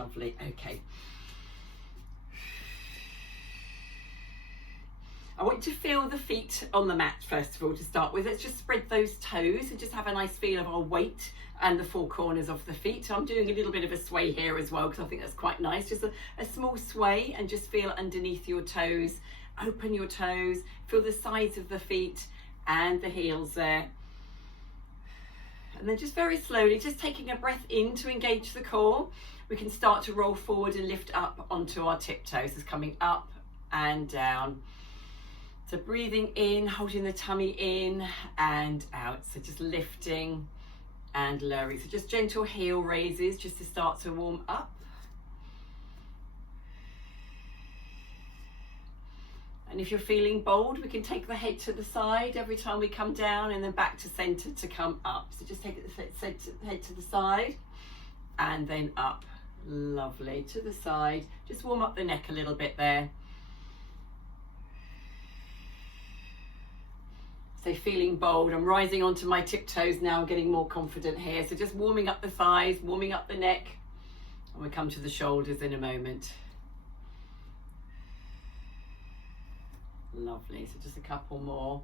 Lovely. Okay. I want you to feel the feet on the mat first of all to start with. Let's just spread those toes and just have a nice feel of our weight and the four corners of the feet. So I'm doing a little bit of a sway here as well because I think that's quite nice. Just a small sway and just feel underneath your toes. Open your toes, feel the sides of the feet and the heels there. And then just very slowly, just taking a breath in to engage the core, we can start to roll forward and lift up onto our tiptoes. It's coming up and down. So breathing in, holding the tummy in and out. So just lifting and lowering. So just gentle heel raises just to start to warm up. And if you're feeling bold, we can take the head to the side every time we come down and then back to center to come up. So just take the head to the side and then up. Lovely. To the side. Just warm up the neck a little bit there. So feeling bold, I'm rising onto my tiptoes now, getting more confident here. So just warming up the thighs, warming up the neck, and we'll come to the shoulders in a moment. Lovely, so just a couple more.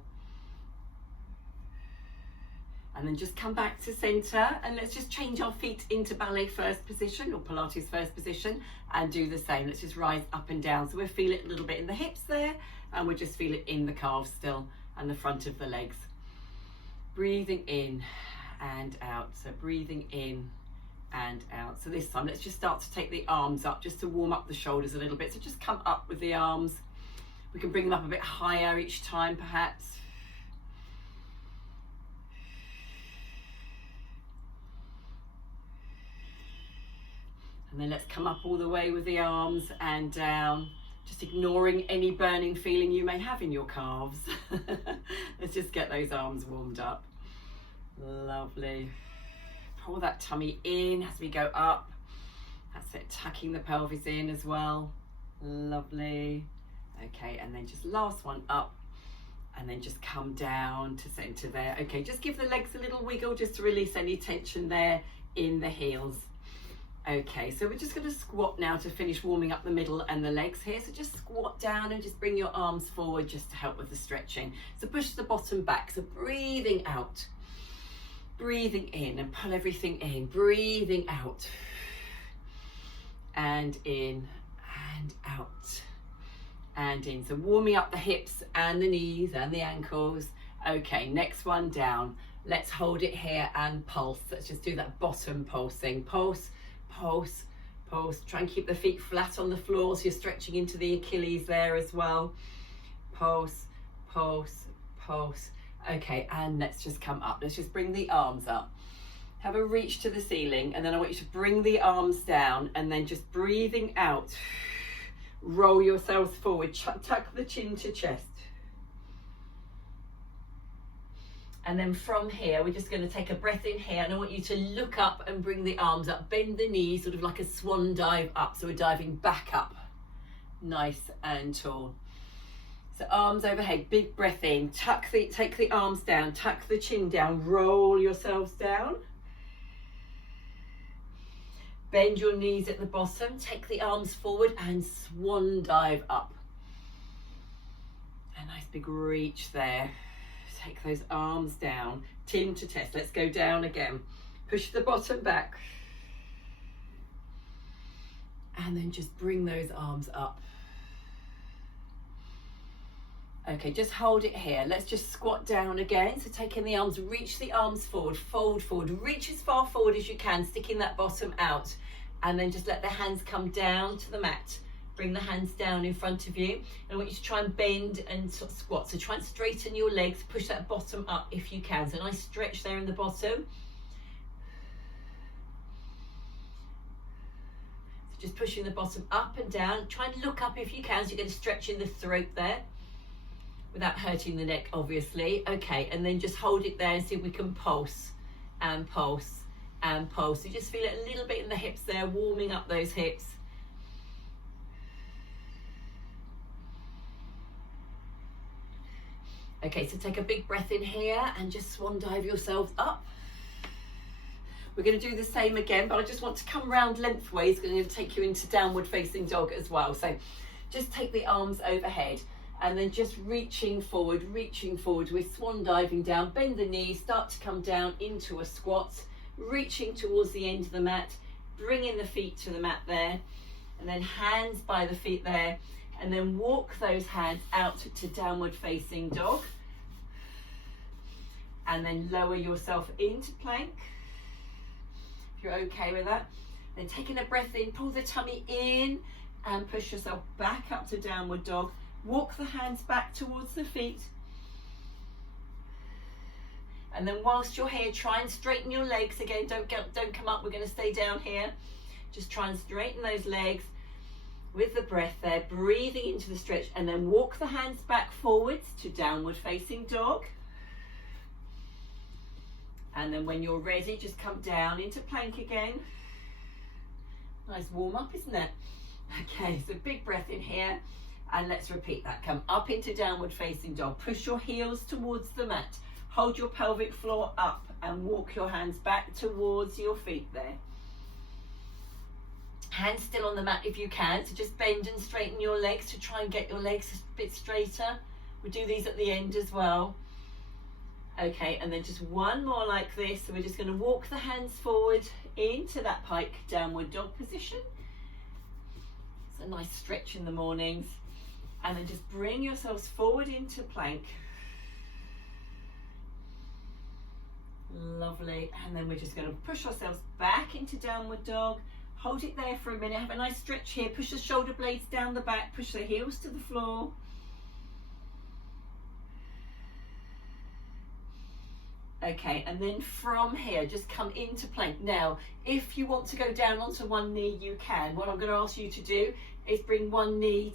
And then just come back to center and let's just change our feet into ballet first position or Pilates first position and do the same. Let's just rise up and down. So we'll feel it a little bit in the hips there and we'll just feel it in the calves still and the front of the legs. Breathing in and out. So breathing in and out. So this time let's just start to take the arms up just to warm up the shoulders a little bit. So just come up with the arms. We can bring them up a bit higher each time perhaps. And then let's come up all the way with the arms and down, just ignoring any burning feeling you may have in your calves. Let's just get those arms warmed up. Lovely. Pull that tummy in as we go up. That's it, tucking the pelvis in as well. Lovely. Okay, and then just last one up and then just come down to center there. Okay, just give the legs a little wiggle just to release any tension there in the heels. Okay, so we're just going to squat now to finish warming up the middle and the legs here. So just squat down and just bring your arms forward just to help with the stretching. So push the bottom back. So breathing out, breathing in and pull everything in, breathing out and in and out and in. So warming up the hips and the knees and the ankles. Okay, next one down. Let's hold it here and pulse. Let's just do that bottom pulsing. Pulse. Pulse, pulse. Try and keep the feet flat on the floor so you're stretching into the Achilles there as well. Pulse, pulse, pulse. Okay, and let's just come up. Let's just bring the arms up. Have a reach to the ceiling and then I want you to bring the arms down and then just breathing out. Roll yourselves forward. Tuck the chin to chest. And then from here, we're just going to take a breath in here and I want you to look up and bring the arms up, bend the knees, sort of like a swan dive up. So we're diving back up, nice and tall. So arms overhead, big breath in, take the arms down, tuck the chin down, roll yourselves down. Bend your knees at the bottom, take the arms forward and swan dive up. A nice big reach there. Take those arms down, chin to chest. Let's go down again. Push the bottom back. And then just bring those arms up. Okay, just hold it here. Let's just squat down again. So taking the arms, reach the arms forward, fold forward, reach as far forward as you can, sticking that bottom out. And then just let the hands come down to the mat. Bring the hands down in front of you. And I want you to try and bend and squat. So try and straighten your legs, push that bottom up if you can. So a nice stretch there in the bottom. So just pushing the bottom up and down. Try and look up if you can, so you're going to stretch in the throat there without hurting the neck, obviously. Okay, and then just hold it there and see if we can pulse and pulse and pulse. So just feel it a little bit in the hips there, warming up those hips. Okay, so take a big breath in here and just swan dive yourselves up. We're going to do the same again, but I just want to come round lengthways. I'm going to take you into downward facing dog as well. So just take the arms overhead and then just reaching forward. We're swan diving down, bend the knees, start to come down into a squat, reaching towards the end of the mat, bringing the feet to the mat there, and then hands by the feet there, and then walk those hands out to downward facing dog, and then lower yourself into plank. If you're okay with that, then taking a breath in, pull the tummy in and push yourself back up to downward dog. Walk the hands back towards the feet. And then whilst you're here, try and straighten your legs again. Don't come up, we're going to stay down here. Just try and straighten those legs with the breath there, breathing into the stretch, and then walk the hands back forwards to downward facing dog. And then when you're ready, just come down into plank again. Nice warm up, isn't it? Okay, so big breath in here, and let's repeat that. Come up into downward facing dog. Push your heels towards the mat. Hold your pelvic floor up and walk your hands back towards your feet there. Hands still on the mat if you can, so just bend and straighten your legs to try and get your legs a bit straighter. We'll do these at the end as well. Okay, and then just one more like this. So we're just going to walk the hands forward into that pike downward dog position. It's a nice stretch in the mornings. And then just bring yourselves forward into plank. Lovely. And then we're just going to push ourselves back into downward dog. Hold it there for a minute. Have a nice stretch here. Push the shoulder blades down the back. Push the heels to the floor. Okay, and then from here, just come into plank. Now, if you want to go down onto one knee, you can. What I'm going to ask you to do is bring one knee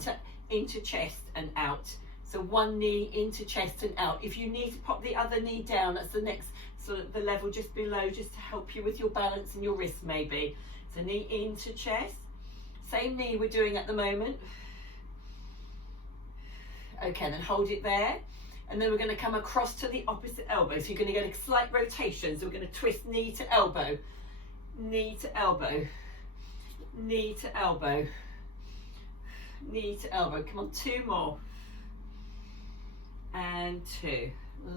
into chest and out. So one knee into chest and out. If you need to pop the other knee down, that's the next, so the level just below, just to help you with your balance and your wrist maybe. So knee into chest. Same knee we're doing at the moment. Okay, then hold it there. And then we're going to come across to the opposite elbow. So you're going to get a slight rotation. So we're going to twist knee to elbow, knee to elbow, knee to elbow, knee to elbow. Come on, two more. And two.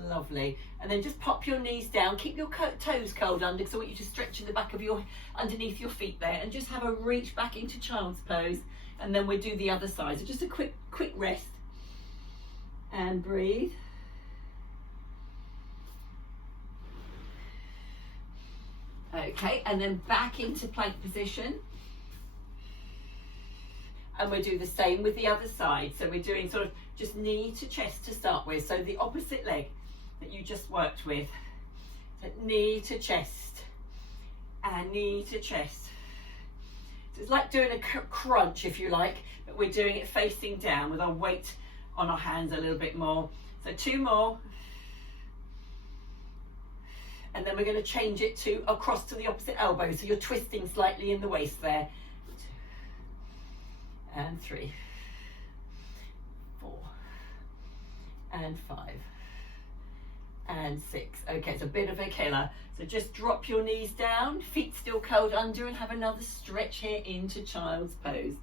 Lovely. And then just pop your knees down. Keep your toes curled under, because I want you to stretch in the back of underneath your feet there, and just have a reach back into child's pose. And then we'll do the other side. So just a quick rest. And breathe. Okay, and then back into plank position. And we'll do the same with the other side. So we're doing sort of just knee to chest to start with. So the opposite leg that you just worked with. So knee to chest and knee to chest. So it's like doing a crunch, if you like, but we're doing it facing down with our weight on our hands a little bit more. So two more. And then we're going to change it to across to the opposite elbow. So you're twisting slightly in the waist there. 2 and 3, 4 and 5 and 6. Okay, it's a bit of a killer. So just drop your knees down, feet still curled under, and have another stretch here into child's pose.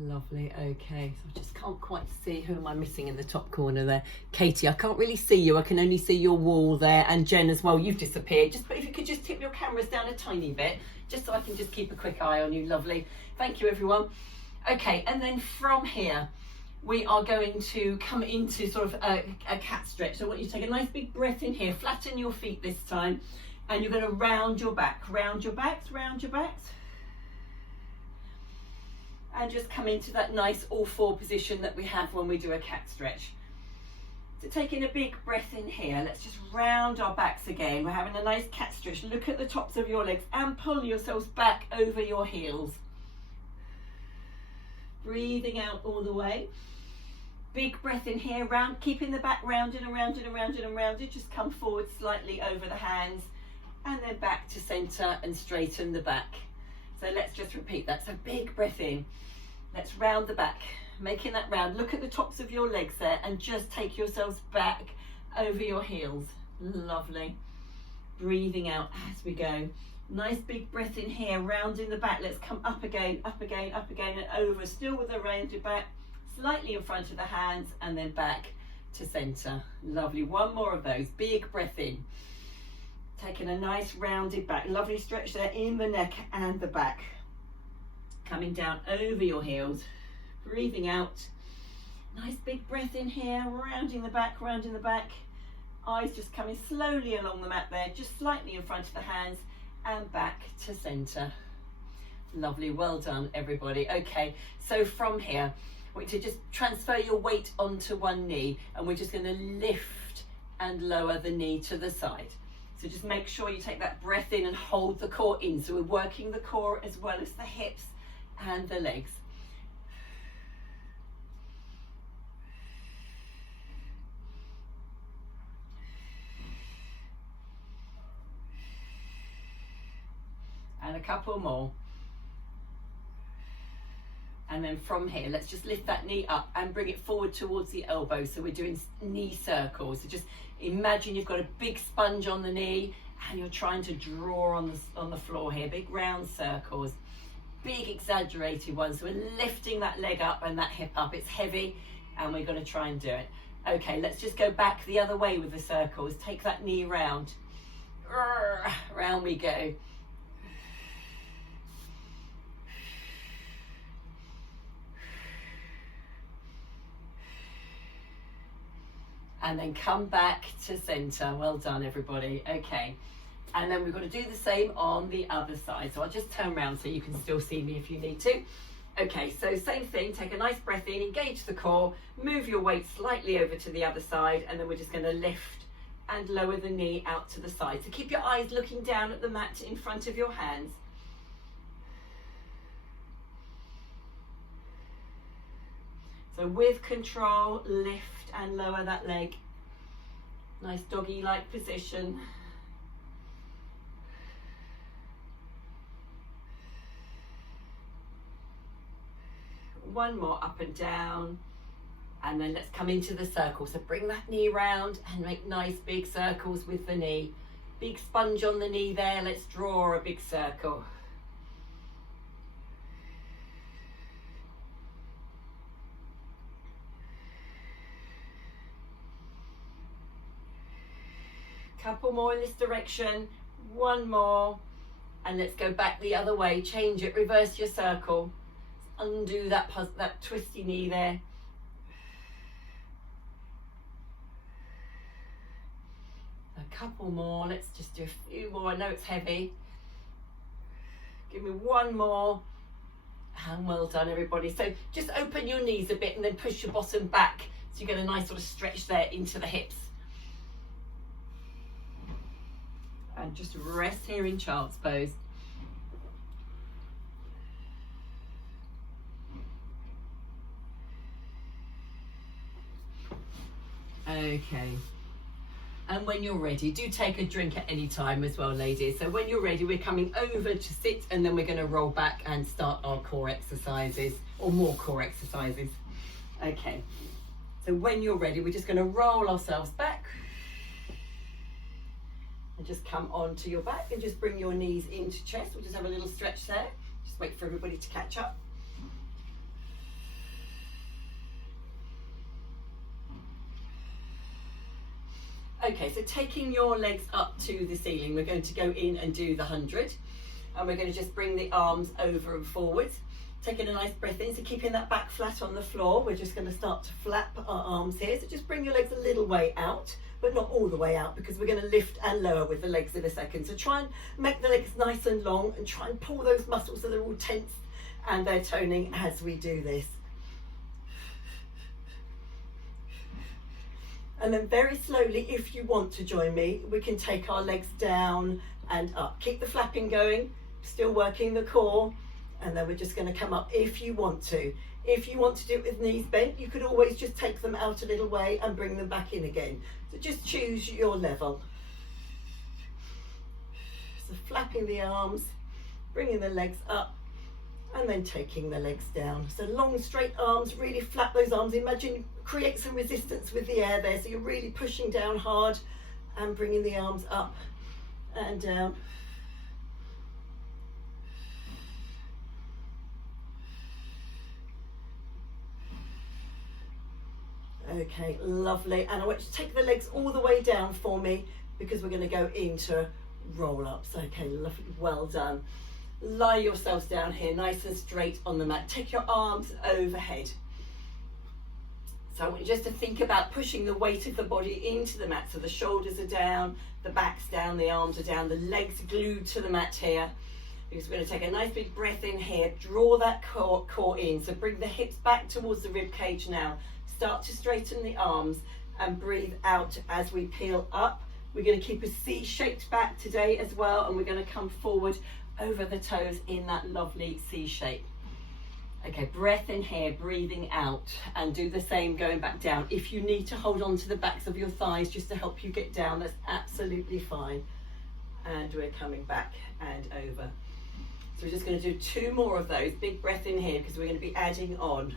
Lovely. Okay, so I just can't quite see, who am I missing in the top corner there? Katie, I can't really see you. I can only see your wall there, and Jen as well. You've disappeared. But if you could just tip your cameras down a tiny bit, just so I can just keep a quick eye on you. Lovely. Thank you, everyone. Okay, and then from here we are going to come into sort of a cat stretch. So I want you to take a nice big breath in here, flatten your feet this time, and you're going to round your back, round your backs, round your backs. And just come into that nice all four position that we have when we do a cat stretch. So taking a big breath in here, let's just round our backs again. We're having a nice cat stretch. Look at the tops of your legs and pull yourselves back over your heels. Breathing out all the way. Big breath in here, round, keeping the back rounded and rounded and rounded and rounded. Just come forward slightly over the hands and then back to center and straighten the back. So let's just repeat that. So big breath in. Let's round the back, making that round. Look at the tops of your legs there and just take yourselves back over your heels. Lovely. Breathing out as we go. Nice big breath in here, rounding the back. Let's come up again, up again, up again, and over. Still with a rounded back, slightly in front of the hands, and then back to center. Lovely. One more of those. Big breath in. Taking a nice rounded back. Lovely stretch there in the neck and the back. Coming down over your heels. Breathing out. Nice big breath in here, rounding the back, rounding the back. Eyes just coming slowly along the mat there, just slightly in front of the hands, and back to center. Lovely, well done everybody. Okay, so from here, I want you to just transfer your weight onto one knee, and we're just going to lift and lower the knee to the side. So just make sure you take that breath in and hold the core in. So we're working the core as well as the hips and the legs. And a couple more. And then from here, let's just lift that knee up and bring it forward towards the elbow. So we're doing knee circles. So just imagine you've got a big sponge on the knee and you're trying to draw on the floor here. Big round circles, big exaggerated ones. So we're lifting that leg up and that hip up. It's heavy and we're going to try and do it. Okay, let's just go back the other way with the circles. Take that knee round. Round we go. And then come back to center. Well done everybody. Okay, and then we've got to do the same on the other side. So I'll just turn around so you can still see me if you need to. Okay, so same thing, take a nice breath in, engage the core, move your weight slightly over to the other side, and then we're just going to lift and lower the knee out to the side. So keep your eyes looking down at the mat in front of your hands. So with control, lift and lower that leg. Nice doggy-like position. One more up and down. And then let's come into the circle. So bring that knee round and make nice big circles with the knee. Big sponge on the knee there. Let's draw a big circle. Couple more in this direction, one more, and let's go back the other way. Change it, reverse your circle, undo that twisty knee there. A couple more, let's just do a few more. I know it's heavy. Give me one more, and well done everybody. So just open your knees a bit and then push your bottom back so you get a nice sort of stretch there into the hips. And just rest here in child's pose. Okay. And when you're ready, do take a drink at any time as well, ladies. So when you're ready, we're coming over to sit and then we're going to roll back and start our core exercises, or more core exercises. Okay. So when you're ready, we're just going to roll ourselves back. And just come onto your back and just bring your knees into chest. We'll just have a little stretch there. Just wait for everybody to catch up. Okay, so taking your legs up to the ceiling, we're going to go in and do the 100. And we're going to just bring the arms over and forwards. Taking a nice breath in, so keeping that back flat on the floor. We're just going to start to flap our arms here. So just bring your legs a little way out, but not all the way out, because we're going to lift and lower with the legs in a second. So try and make the legs nice and long and try and pull those muscles so they're all tense and they're toning as we do this. And then very slowly, if you want to join me, we can take our legs down and up. Keep the flapping going, still working the core. And then we're just going to come up if you want to. If you want to do it with knees bent, you could always just take them out a little way and bring them back in again. So just choose your level. So flapping the arms, bringing the legs up, and then taking the legs down. So long straight arms, really flap those arms. Imagine, create some resistance with the air there. So you're really pushing down hard and bringing the arms up and down. Okay, lovely. And I want you to take the legs all the way down for me because we're going to go into roll-ups. Okay, lovely, well done. Lie yourselves down here nice and straight on the mat. Take your arms overhead. So I want you just to think about pushing the weight of the body into the mat. So the shoulders are down, the back's down, the arms are down, the legs glued to the mat here. Because we're going to take a nice big breath in here. Draw that core in. So bring the hips back towards the rib cage now. Start to straighten the arms and breathe out as we peel up. We're going to keep a C-shaped back today as well, and we're going to come forward over the toes in that lovely C shape. Okay, breath in here, breathing out, and do the same going back down. If you need to hold on to the backs of your thighs just to help you get down, that's absolutely fine. And we're coming back and over. So we're just going to do 2 more of those. Big breath in here because we're going to be adding on.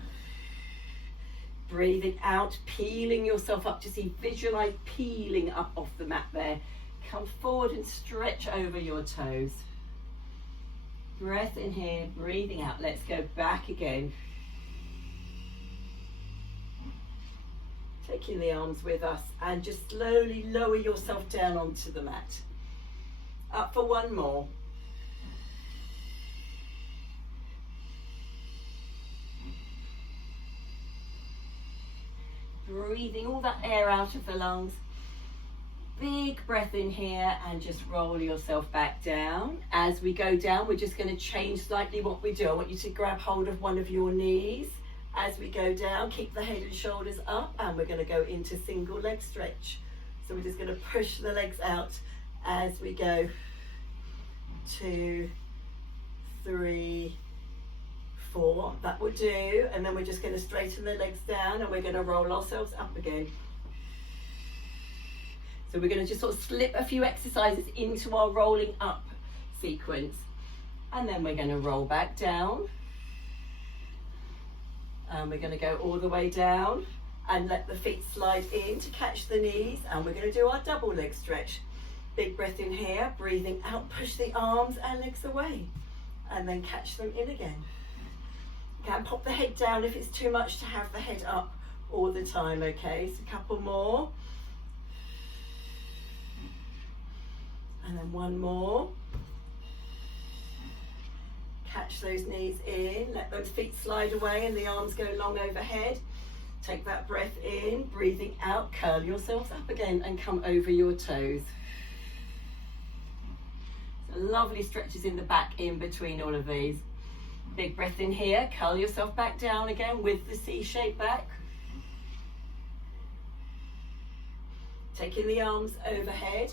Breathing out, peeling yourself up. Just see, visualize peeling up off the mat there. Come forward and stretch over your toes. Breath in here, breathing out. Let's go back again. Taking the arms with us and just slowly lower yourself down onto the mat. Up for 1 more. Breathing all that air out of the lungs. Big breath in here and just roll yourself back down. As we go down, we're just going to change slightly what we do. I want you to grab hold of one of your knees. As we go down, keep the head and shoulders up, and we're going to go into single leg stretch. So we're just going to push the legs out as we go. 2, 3, 4, that will do, and then we're just going to straighten the legs down and we're going to roll ourselves up again. So we're going to just sort of slip a few exercises into our rolling up sequence, and then we're going to roll back down, and we're going to go all the way down and let the feet slide in to catch the knees, and we're going to do our double leg stretch. Big breath in here, breathing out, push the arms and legs away, and then catch them in again. You can pop the head down if it's too much to have the head up all the time, okay? So a couple more. And then 1 more. Catch those knees in, let those feet slide away and the arms go long overhead. Take that breath in, breathing out, curl yourselves up again and come over your toes. So lovely stretches in the back in between all of these. Big breath in here, curl yourself back down again with the C shape back. Taking the arms overhead,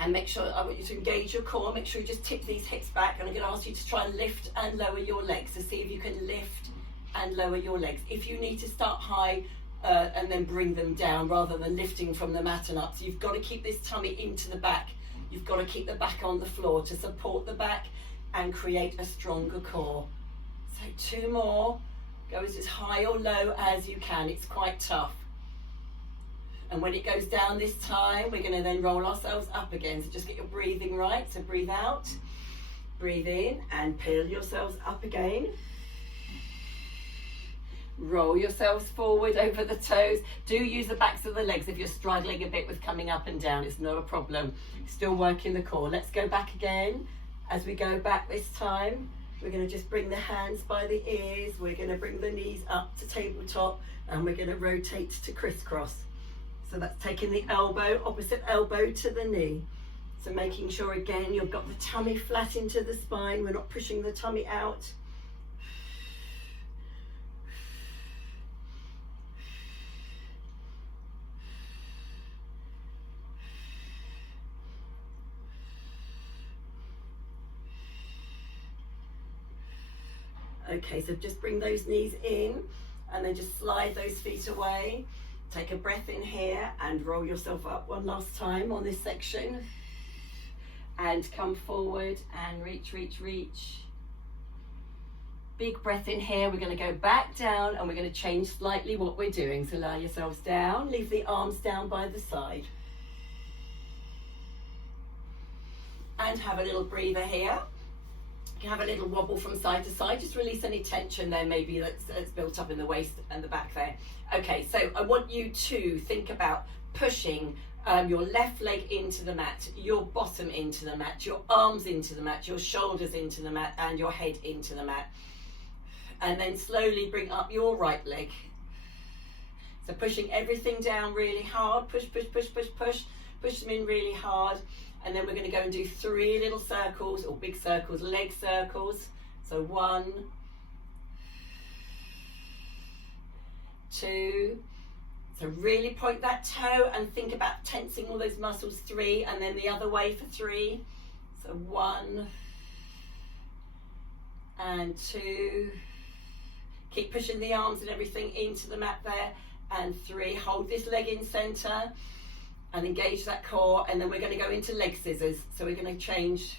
and make sure, I want you to engage your core, make sure you just tip these hips back, and I'm going to ask you to try and lift and lower your legs. So see if you can lift and lower your legs. If you need to start high and then bring them down rather than lifting from the mat and up, so you've got to keep this tummy into the back. You've got to keep the back on the floor to support the back and create a stronger core. So 2 more. Go as high or low as you can. It's quite tough. And when it goes down this time, we're going to then roll ourselves up again. So just get your breathing right. So breathe out, breathe in, and peel yourselves up again. Roll yourselves forward over the toes. Do use the backs of the legs if you're struggling a bit with coming up and down. It's not a problem. Still working the core. Let's go back again. As we go back this time, we're going to just bring the hands by the ears. We're going to bring the knees up to tabletop, and we're going to rotate to crisscross. So that's taking the elbow, opposite elbow to the knee. So making sure again you've got the tummy flat into the spine. We're not pushing the tummy out. Okay, so just bring those knees in and then just slide those feet away. Take a breath in here and roll yourself up one last time on this section. And come forward and reach, reach, reach. Big breath in here. We're going to go back down and we're going to change slightly what we're doing. So lie yourselves down. Leave the arms down by the side. and have a little breather here. You can have a little wobble from side to side, just release any tension there maybe that's built up in the waist and the back there. Okay, so I want you to think about pushing your left leg into the mat, your bottom into the mat, your arms into the mat, your shoulders into the mat, and your head into the mat. And then slowly bring up your right leg. So pushing everything down really hard, push, push, push, push, push, push them in really hard. And then we're going to go and do 3 little circles, or big circles, leg circles. So 1, 2. So really point that toe and think about tensing all those muscles. 3, and then the other way for 3. So 1 and 2. Keep pushing the arms and everything into the mat there. And 3. Hold this leg in center and engage that core. And then we're going to go into leg scissors. So we're going to change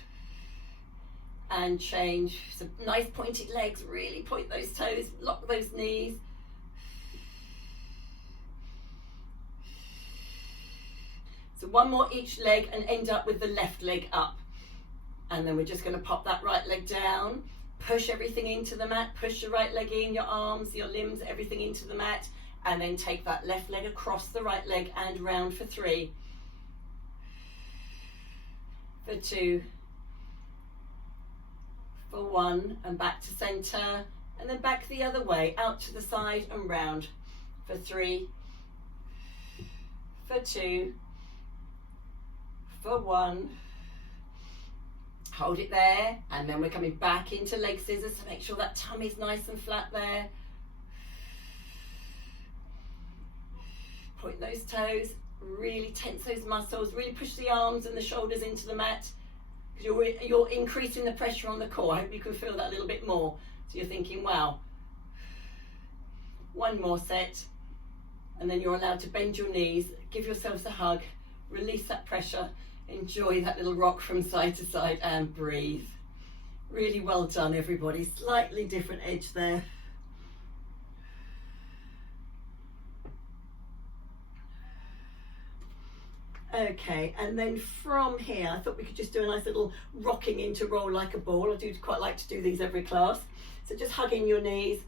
and change. So nice pointed legs. Really point those toes. Lock those knees. So 1 more each leg and end up with the left leg up. And then we're just going to pop that right leg down. Push everything into the mat. Push your right leg in, your arms, your limbs, everything into the mat. And then take that left leg across the right leg and round for 3. For 2. For 1. And back to center. And then back the other way, out to the side and round. For 3. For 2. For 1. Hold it there, and then we're coming back into leg scissors to make sure that tummy's nice and flat there. Point those toes, really tense those muscles, really push the arms and the shoulders into the mat, because you're increasing the pressure on the core. I hope you can feel that a little bit more. So you're thinking, wow. 1 more set, and then you're allowed to bend your knees, give yourselves a hug, release that pressure. Enjoy that little rock from side to side and breathe. Really well done, everybody. Slightly different edge there. Okay, and then from here, I thought we could just do a nice little rocking into roll like a ball. I do quite like to do these every class. So just hugging your knees.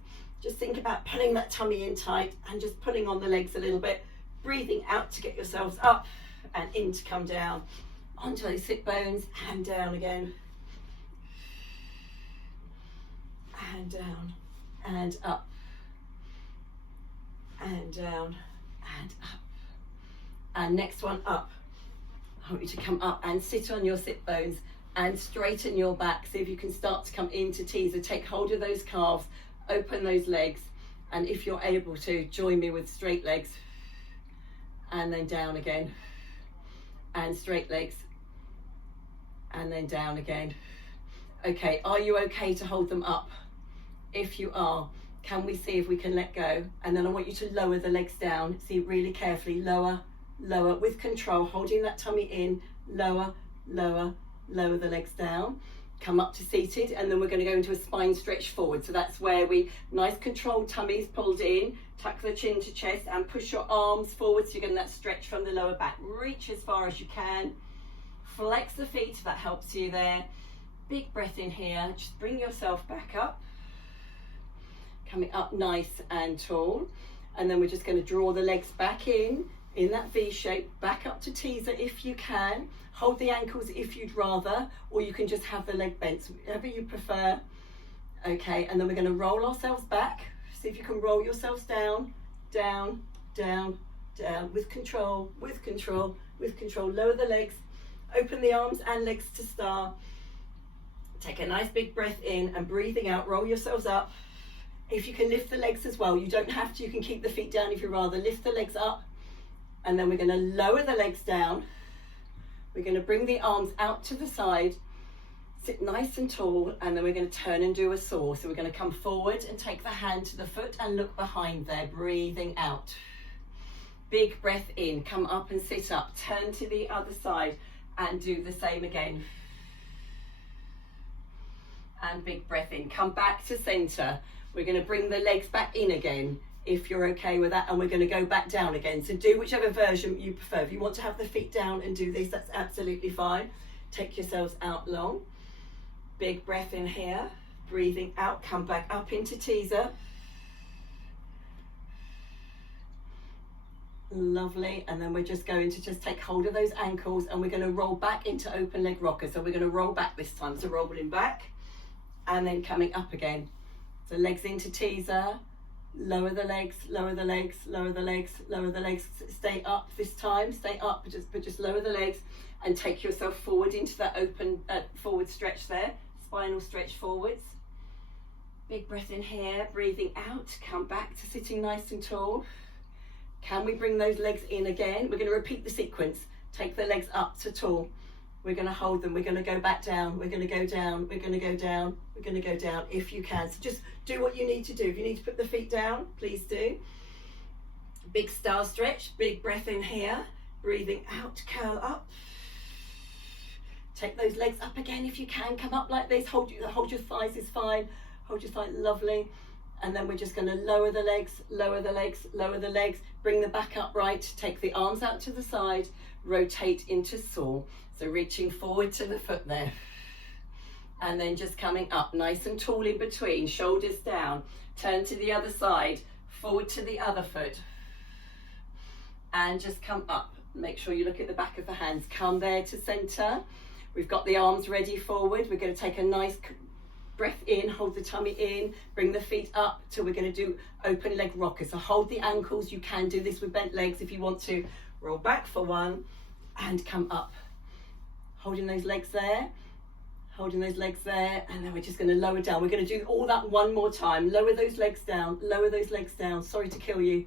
Just think about pulling that tummy in tight and just pulling on the legs a little bit. Breathing out to get yourselves up and in to come down. Onto those sit bones and down again. And down and up. And down and up. And next one up. I want you to come up and sit on your sit bones and straighten your back. See if you can start to come into teaser. Take hold of those calves, open those legs, and if you're able to, join me with straight legs. And then down again. And straight legs. And then down again. Okay, are you okay to hold them up? If you are, can we see if we can let go? And then I want you to lower the legs down. See, really carefully, lower, lower, with control, holding that tummy in, lower, lower, lower the legs down. Come up to seated, and then we're going to go into a spine stretch forward. So that's where we, nice controlled tummies pulled in, tuck the chin to chest and push your arms forward. So you're getting that stretch from the lower back. Reach as far as you can. Flex the feet if that helps you there. Big breath in here. Just bring yourself back up. Coming up nice and tall. And then we're just going to draw the legs back in that V shape, back up to teaser if you can. Hold the ankles if you'd rather, or you can just have the leg bent, whatever you prefer. Okay, and then we're going to roll ourselves back. See if you can roll yourselves down, down, down, down, with control, with control, with control. Lower the legs. Open the arms and legs to start. Take a nice big breath in and breathing out, roll yourselves up. If you can lift the legs as well, you don't have to, you can keep the feet down if you rather. Lift the legs up, and then we're going to lower the legs down. We're going to bring the arms out to the side, sit nice and tall, and then we're going to turn and do a saw. So we're going to come forward and take the hand to the foot and look behind there, breathing out. Big breath in, come up and sit up, turn to the other side and do the same again. And big breath in, come back to center. We're going to bring the legs back in again, if you're okay with that, and we're going to go back down again. So do whichever version you prefer. If you want to have the feet down and do this, that's absolutely fine. take yourselves out long. Big breath in here, breathing out, come back up into teaser. Lovely, and then we're just going to just take hold of those ankles and we're going to roll back into open leg rocker. So we're going to roll back this time, so rolling back and then coming up again. So legs into teaser, lower the legs, lower the legs, lower the legs, lower the legs, stay up this time, stay up, but just lower the legs and take yourself forward into that open forward stretch there, spinal stretch forwards. Big breath in here, breathing out, come back to sitting nice and tall. Can we bring those legs in again? We're going to repeat the sequence. Take the legs up to tall. We're going to hold them. We're going to go back down. We're going to go down. We're going to go down. We're going to go down if you can. So just do what you need to do. If you need to put the feet down, please do. Big star stretch. Big breath in here. Breathing out, curl up. Take those legs up again if you can. Come up like this. Hold your thighs is fine. Hold your thighs, lovely. And then we're just going to lower the legs, lower the legs, lower the legs, bring the back upright, take the arms out to the side, rotate into saw. So reaching forward to the foot there. And then just coming up nice and tall in between, shoulders down, turn to the other side, forward to the other foot. And just come up. Make sure you look at the back of the hands. Come there to center. We've got the arms ready forward. We're going to take a nice breath in, hold the tummy in, bring the feet up till we're going to do open leg rocker. So hold the ankles. You can do this with bent legs if you want to. Roll back for one and come up. Holding those legs there, holding those legs there, and then we're just going to lower down. We're going to do all that one more time. Lower those legs down, lower those legs down. Sorry to kill you.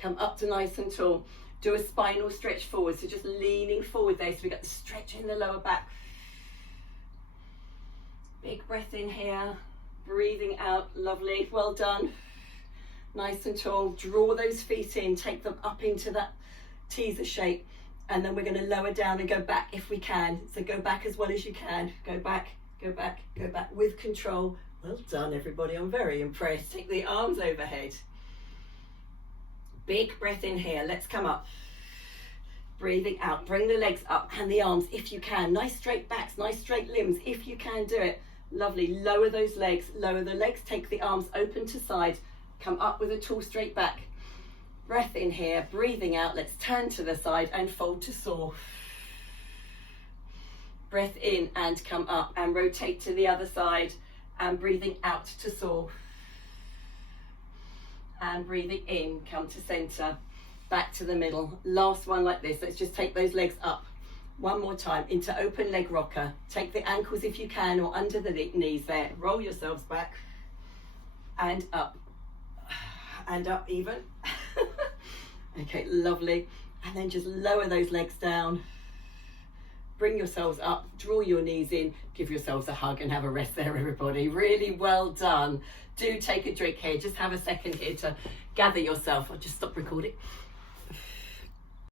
Come up to nice and tall. Do a spinal stretch forward. So just leaning forward there. So we got the stretch in the lower back. Big breath in here, breathing out, lovely, well done. Nice and tall, draw those feet in, take them up into that teaser shape, and then we're going to lower down and go back if we can. So go back as well as you can, go back, go back, go back with control. Well done everybody, I'm very impressed. Take the arms overhead. Big breath in here, let's come up. Breathing out, bring the legs up and the arms if you can. Nice straight backs, nice straight limbs if you can do it. Lovely, lower those legs, lower the legs, take the arms open to side, come up with a tall straight back. Breath in here, breathing out, let's turn to the side and fold to saw. Breath in and come up and rotate to the other side and breathing out to saw. And breathing in, come to center, back to the middle. Last one like this, let's just take those legs up. One more time into open leg rocker. Take the ankles if you can or under the knees there. Roll yourselves back and up even. Okay, lovely. And then just lower those legs down. Bring yourselves up, draw your knees in, give yourselves a hug and have a rest there everybody. Really well done. Do take a drink here. Just have a second here to gather yourself. I'll just stop recording.